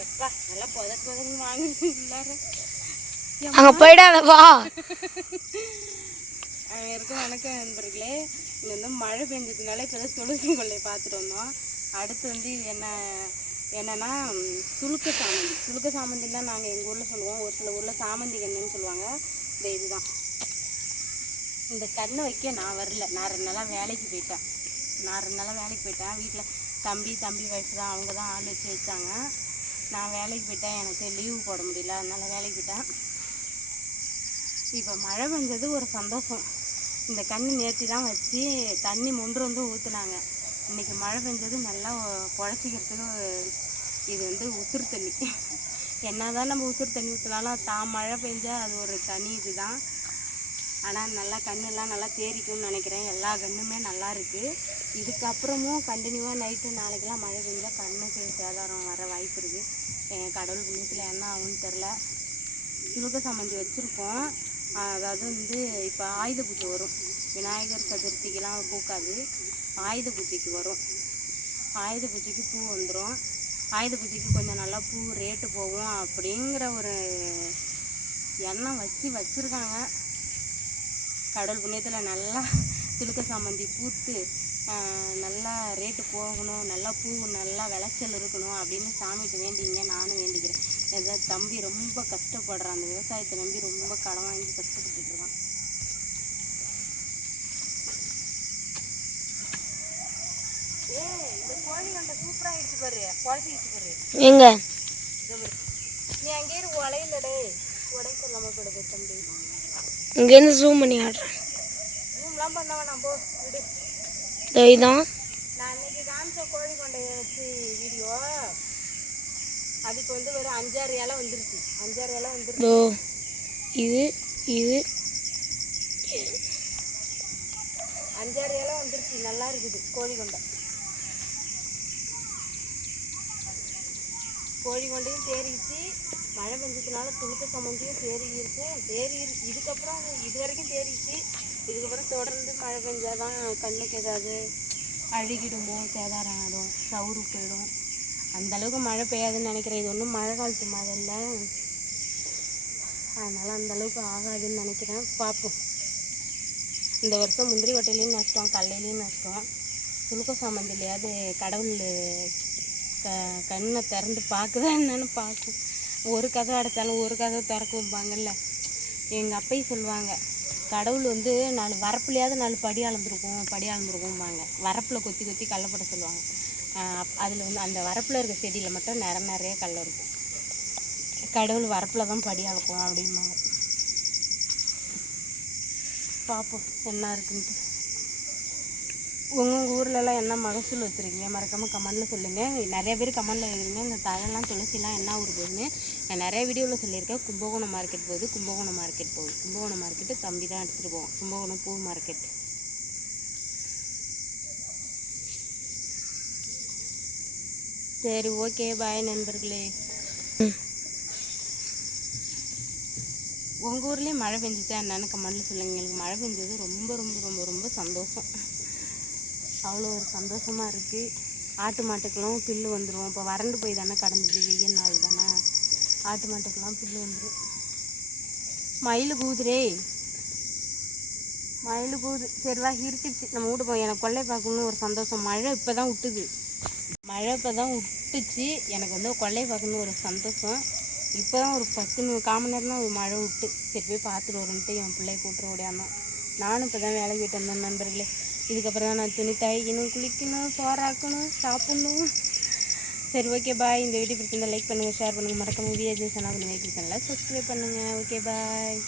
எப்பா நல்லா புதக்கு வாங்க அங்கே போயிடாதப்பா. அங்கே இருக்க வணக்கம் நண்பர்களே. இங்கே வந்து மழை பெஞ்சதுனால இப்போ தான் துளசி கொள்ளையை பார்த்துட்டு வந்தோம். அடுத்து வந்து இது என்னன்னா துளுக்க சாமந்தின்னு தான் நாங்கள் எங்கள் ஊரில் சொல்லுவோம். ஒரு சில ஊரில் சாமந்தி கண்ணுன்னு சொல்லுவாங்க. இந்த இதுதான் இந்த கண்ணை வைக்க நான் வரல. நான் 2 நாளாக வேலைக்கு போயிட்டேன். வீட்டில் தம்பி வயசு தான், அவங்க தான் ஆள் வச்சு வச்சாங்க. நான் வேலைக்கு போயிட்டேன். எனக்கு லீவு போட முடியல, அதனால் வேலைக்கு போயிட்டேன். இப்போ மழை பெஞ்சது ஒரு சந்தோஷம். இந்த கண்ணு நேர்த்தி தான் வச்சு தண்ணி மொன்று வந்து ஊற்றுனாங்க. இன்றைக்கி மழை பெஞ்சது நல்லா குழச்சிக்கிறதுக்கு. இது வந்து உசுறு தண்ணி. என்ன தான் நம்ம உசுறு தண்ணி ஊற்றினாலும் மழை பெஞ்சால் அது ஒரு தனி இது தான். ஆனால் நல்லா கண்ணெல்லாம் நல்லா தேரிக்கும்னு நினைக்கிறேன். எல்லா கண்ணுமே நல்லா இருக்குது. இதுக்கப்புறமும் கண்டினியூவாக நைட்டு நாளைக்கெல்லாம் மழை பெஞ்சால் கண்ணுக்கு சேதாரம் வர வாய்ப்பு இருக்குது. கடவுள் புண்ணியத்தில் என்ன ஆகும்னு தெரில. துளுக்க சாமந்தி வச்சுருக்கோம். அதாவது வந்து இப்போ ஆயுத பூஜை வரும். விநாயகர் சதுர்த்திக்கெலாம் பூக்காது, ஆயுத பூஜைக்கு வரும். ஆயுத பூஜைக்கு பூ வந்துடும். ஆயுத பூஜைக்கு கொஞ்சம் நல்லா பூ ரேட்டு போகும் அப்படிங்கிற ஒரு எண்ணம் வச்சுருக்காங்க. கடவுள் புண்ணியத்தில் நல்லா துளுக்க சாமந்தி பூத்து நல்லா ரேட்டு போகணும், நல்லா பூ நல்லா விளைச்சல் இருக்கணும் அப்படின்னு சாமிகிட்ட வேண்டிங்க. நானும் வேண்டிக்கிறேன். ஏதாவது தம்பி ரொம்ப கஷ்டப்படுறான். அந்த விவசாயத்தை நம்பி ரொம்ப கடன் வாங்கி கஷ்டப்பட்டுட்டு இருக்கான். இந்த கோழி கண்டை சூப்பராக இடிச்சு பாரு, குழச்சிக்கிச்சு பாரு. எங்க நீ அங்கே உலையிலடே உடம்பு சொல்லாமல் போயிட தம்பி. இங்கேருந்து ஜூம் பண்ணி ஆடுறேன். ஜூம்லாம் பண்ண வேணாம், போ விடு. இதான் நான் இன்னைக்கு காமிச்ச கோழி கொண்டையை வச்சு வீடியோ. அதுக்கு வந்து ஒரு 5-6 இலை வந்துருச்சு. 5-6 இலை வந்துருச்சு. இது 5-6 இலை வந்துருச்சு. நல்லா இருக்குது கோழி கொண்டை. கோழி கொண்டையும் தேறிச்சு. மழை பெஞ்சதுனால துளுக்க சம்மந்தியும் இதுக்கப்புறம் இது வரைக்கும் தேறிச்சு. இதுக்கப்புறம் தொடர்ந்து மழை பெஞ்சாதான் கண்ணுக்கு ஏதாவது அழுகிடுமோ, சேதாரம் ஆகிடும், சவுறு போயிடும். அந்தளவுக்கு மழை பெய்யாதுன்னு நினைக்கிறேன். இது ஒன்றும் மழை காலத்து மழை இல்லை, அதனால் அந்தளவுக்கு ஆகாதுன்னு நினைக்கிறேன். பார்ப்போம். இந்த வருஷம் முந்திரி கொட்டையிலையும் நஷ்டம், கடலையிலையும் நஷ்டம். துளுக்க சாமந்திலையாவது கடவுள் கண்ணை திறந்து பார்க்குதா என்னன்னு பார்க்கும். ஒரு கதை அடைச்சாலும் ஒரு கதை திறக்கும்பாங்கல்ல. எங்கள் அப்பையும் சொல்லுவாங்க, கடவுள் வந்து 4 வரப்புலையாவது 4 படி அளந்துருக்கும்பாங்க. வரப்பில் கொத்தி கல்லப்பட சொல்லுவாங்க. அதில் வந்து அந்த வரப்பில் இருக்க செடியில் மட்டும் நிறைய கல் இருக்கும். கடவுள் வரப்பில் தான் படி அளக்கும் அப்படிம்பாங்க. பார்ப்போம் என்ன இருக்குன்ட்டு. உங்கள் ஊர்லலாம் என்ன மகசூல் வச்சுருக்கீங்க மறக்காமல் கமெண்டில் சொல்லுங்கள். நிறைய பேர் கமெண்டில் எழுதுங்க இந்த தழைலாம் துளசிலாம் என்ன ஊர் போகுதுன்னு. நான் நிறைய வீடியோவில் சொல்லியிருக்கேன். கும்பகோணம் மார்க்கெட் போகுது. கும்பகோணம் மார்க்கெட்டு தம்பி தான் எடுத்துகிட்டு போவோம். கும்பகோணம் பூ மார்க்கெட். சரி, ஓகே, பாய் நண்பர்களே. உங்கள் ஊர்லேயும் மழை பெஞ்சிச்சா என்னன்னு கமெண்டில் சொல்லுங்கள். எங்களுக்கு மழை பெஞ்சது ரொம்ப ரொம்ப ரொம்ப ரொம்ப சந்தோஷம். அவ்வளோ ஒரு சந்தோஷமாக இருக்குது. ஆட்டு மாட்டுக்கெல்லாம் புல்லு வந்துடும். இப்போ வறண்டு போய் தானே கடந்தது, வெயில் நாள் தானே. ஆட்டு மாட்டுக்கெல்லாம் புல்லு வந்துடும். மயில் கூவுது. சரிவா, இருட்டிச்சு, நம்ம வீட்டு போய். எனக்கு கொள்ளை பார்க்கணுன்னு ஒரு சந்தோஷம். மழை இப்போ தான் விட்டுச்சு. எனக்கு வந்து கொள்ளை பார்க்கணுன்னு ஒரு சந்தோஷம். இப்போ தான் ஒரு 10 மணி நேரம் தான் ஒரு மழை விட்டு. சரி போய் பார்த்துட்டு வரும்ன்ட்டு என் பிள்ளைய கூட்டுற ஓடியாந்தான். நானும் இப்போ தான் வேலைக்கு போயிட்டு வந்தேன் நண்பர்களே. இதுக்கப்புறம் தான் நான் துணி துவைக்கணும், குளிக்கணும், சோறாக்கணும், சாப்பிட்ணும். சரி, ஓகே, பாய். இந்த வீடியோ பிடிச்சிருந்தா லைக் பண்ணுங்கள், ஷேர் பண்ணுங்கள், மறக்காம விஜய் சேனல் சப்ஸ்கிரைப் பண்ணுங்கள். ஓகே, பாய்.